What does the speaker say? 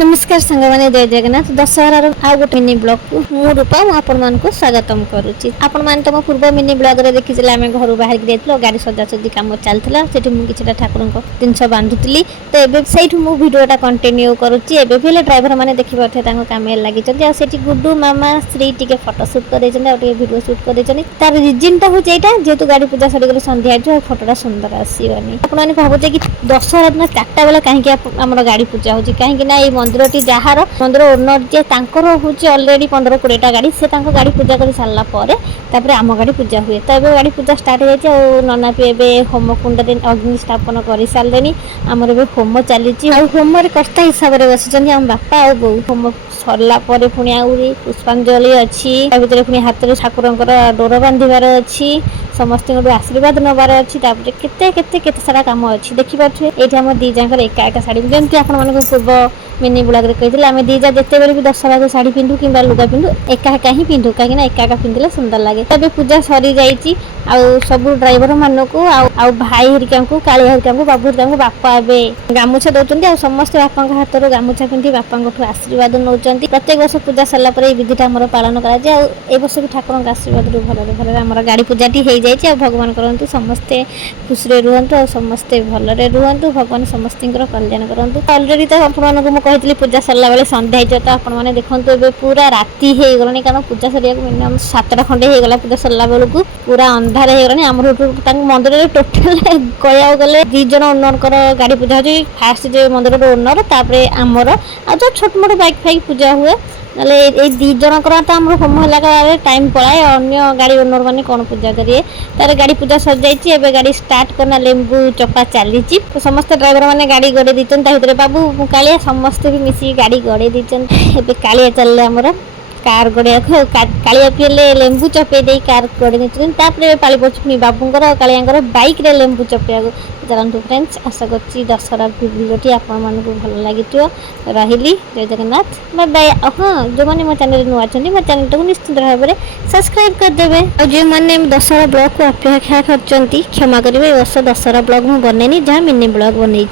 नमस्कार सांग मैंने जय जगन्नाथ दशहरार आउ गोटे मिनी ब्लॉग को मु रूपा आपण स्वागतम करुच्ची आपण मैंने तुम पूर्व मिनी ब्लॉग रे देखी आम घर बाहर जाइल गाड़ी सजासजी कम चलता से मुझे ठाकुर जिनस बांधुली तो ये से भिडियोटा कंटिन्यू करुच्ची ड्राइवर मैंने देखिए कम लगी गुडू मामा श्री टी फटो सुट कर भिडियो सुट कर तार रिजनटा हूँ यहाँ जेहतु गाड़ी पूजा सर सन्ध्या फटोटा सुंदर आसवानी आपने भावुचे कि दशहरा दिन 4टा बेला कहीं आम गाड़ी पूजा हो कहीं मंदिर टी जार मंदिर ओनर जे हूँ अलरेडी 15-20टा गाड़ी से गाड़ी पूजा कर सारा पर आम गाड़ी पूजा हुए तो ये गाड़ी पूजा स्टार्ट हो नना भी एवं होम कुंड अग्नि स्थापन कर सारे आमर भी होम चली होम कर्ता हिसाब से बसी आम बापा और बो होम सरला पुणी आहरी पुष्पांजलि अच्छी पुणी हाथ में ठाकुर डोर बांधार अच्छी समस्त आशीर्वाद नबार अच्छी केते सारा कम अच्छी देखिए ये आम दीजा एका एका शाढ़ी जमी आप पूर्व मिनी ब्लॉग रे कही आम दीजा जिते बेले भी दशहरा को शाढ़ी पिंधु कि लुगा पिंधु एका एका ही पिंधु कहीं एका पिंधले सुंदर लगे तब पूजा सरी जाइए सब ड्राइवर मानक भाई हरिका काली हरिका बाबू हरिका बापा ए गामुछा दौरान समस्त बापा हाथ गामुछा पिंधि बापा आशीर्वाद नौ प्रत्येक वर्ष पूजा सरला विधिटा आम पालन कर वर्ष भी ठाकुर आशीर्वाद भल भल आम गाड़ी पूजाटी हो जाए भगवान करतु समस्ते खुशी रुहतु समस्ते भलरे रुहतु भगवान समस्त कल्याण करूँ अलरेडी तो आपको पूजा सरला बेले सन्ध्या तो आपने देखो ए पूरा राति हो गलानी कारण पूजा सरिया मिनिमम 7टा खंडे हो गला पूजा सरला बेलू पूरा अंधार हो गलानी आम मंदिर में टोटाल कह गले 2 जन ओनर गाड़ी पूजा हो फास्ट जो मंदिर ओनर तापर आमर आ जो छोट मोट बाइक फाइक पूजा हुए ना ये 2 जनकर तो आम होम है टाइम पलाए अन्य गाड़ी ओनर मैंने कौन पूजा करेंगे तार गाड़ी पूजा सर जाइए गाड़ी स्टार्ट करना लेंबू चपा चली तो समस्त ड्राइवर मैंने गाड़ी गड़े दीजिए बाबू कालिया समस्ते भी मिसिक गाड़ी गड़े दीजिए कालिया चलले आमर कार गड़िया कालिया पीले लेंबू चपे दे कार गड़े नहीं पाली पड़ी बाबूर कालिया बाइक रे लेंबू चपेया चलतु फ्रेंड्स आशा कर दशहरा भिडियोटी आपण भल लगी रही जय जगन्नाथ बाय बाय। हाँ जो मैंने मो चैनल नुआ मो चैनल को निश्चित भाव में सब्सक्राइब करदे और जो मैंने दशहरा ब्लॉग को अपेक्षा कर क्षमा करेंगे वर्ष दशहरा ब्लॉग मुझे बनैनी जहाँ मिनी ब्लॉग बनई।